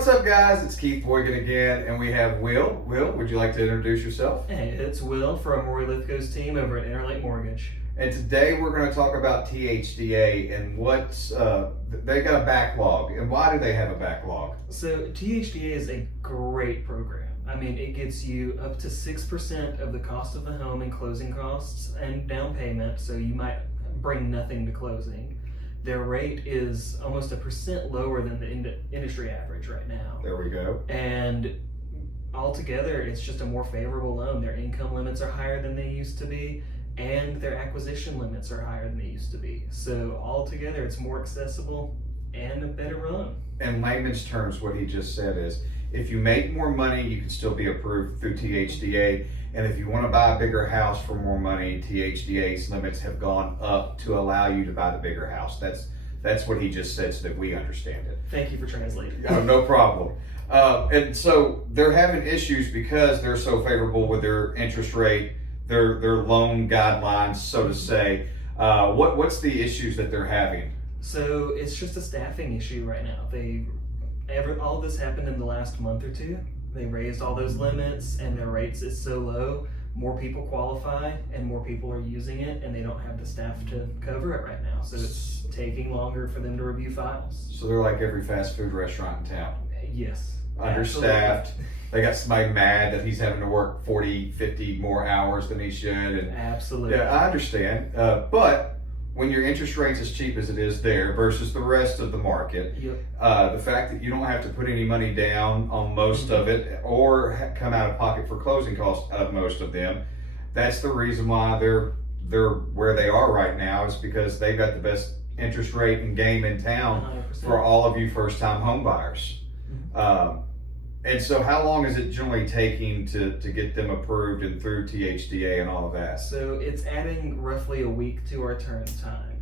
what's up, guys? It's Keith Boykin again, and we have Will. Will, would you like to introduce yourself? Hey, it's Will from Rory Lithgow's team over at Interlinc Mortgage. And today we're going to talk about THDA and what's they got a backlog, and why do they have a backlog? So THDA is a great program. I mean, it gets you up to 6% of the cost of the home in closing costs and down payment, so you might bring nothing to closing. Their rate is almost 1% lower than the industry average right now. There we go. And altogether, it's just a more favorable loan. Their income limits are higher than they used to be, and their acquisition limits are higher than they used to be. So altogether, it's more accessible and a better loan. In layman's terms, what he just said is, if you make more money, you can still be approved through THDA. And if you want to buy a bigger house for more money, THDA's limits have gone up to allow you to buy the bigger house. That's what he just said so that we understand it. Thank you for translating. No problem. And so they're having issues because they're so favorable with their interest rate, their loan guidelines, so to say. What's the issues that they're having? So it's just a staffing issue right now. All of this happened in the last month or two. They raised all those limits and their rates is so low, more people qualify and more people are using it, and they don't have the staff to cover it right now. So it's taking longer for them to review files. So they're like every fast food restaurant in town. Yes. Understaffed. Absolutely. They got somebody mad that he's having to work 40, 50 more hours than he should. And absolutely. yeah, I understand. But when your interest rate's as cheap as it is there versus the rest of the market, yep. The fact that you don't have to put any money down on most of it or come out of pocket for closing costs of most of them, that's the reason why they're where they are right now, is because they've got the best interest rate and game in town 100%. for all of you first-time home buyers. Mm-hmm. And so how long is it generally taking to get them approved and through THDA and all of that? So it's adding roughly a week to our turn time.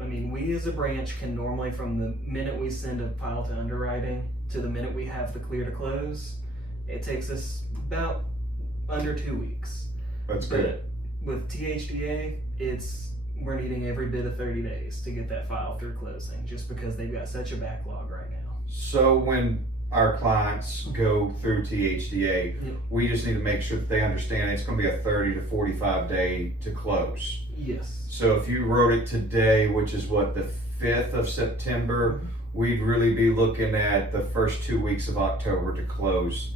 I mean, we as a branch can normally, from the minute we send a file to underwriting to the minute we have the clear to close, it takes us about under 2 weeks. That's good. But with THDA, we're needing every bit of 30 days to get that file through closing, just because they've got such a backlog right now. So when our clients go through THDA, yep. we just need to make sure that they understand it's going to be a 30 to 45 day to close. Yes. So if you wrote it today, which is what, the 5th of September, we'd really be looking at the first 2 weeks of October to close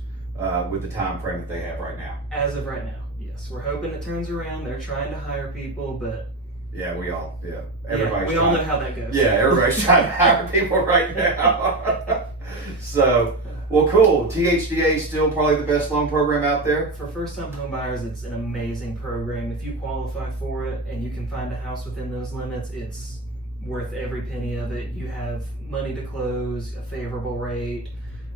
with the time frame that they have right now. As of right now, yes. We're hoping it turns around. They're trying to hire people, but Everybody's we all know how that goes. Yeah, everybody's trying to hire people right now. So, well, cool. THDA is still probably the best loan program out there. For first-time home buyers, it's an amazing program. If you qualify for it and you can find a house within those limits, it's worth every penny of it. You have money to close, a favorable rate.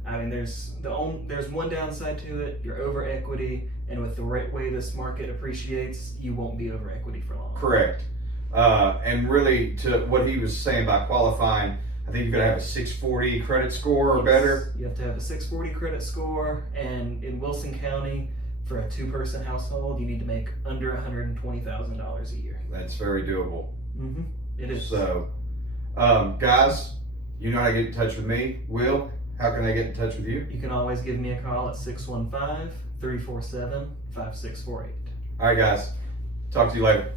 I mean, there's one downside to it. You're over equity, and with the way this market appreciates, you won't be over equity for long. Correct. And really, to what he was saying about qualifying, I think you've got to have a 640 credit score or better. You have to have a 640 credit score, and in Wilson County, for a 2-person household, you need to make under $120,000 a year. That's very doable. Mm-hmm. It is. So, guys, you know how to get in touch with me. Will, how can they get in touch with you? You can always give me a call at 615-347-5648. All right, guys. Talk to you later.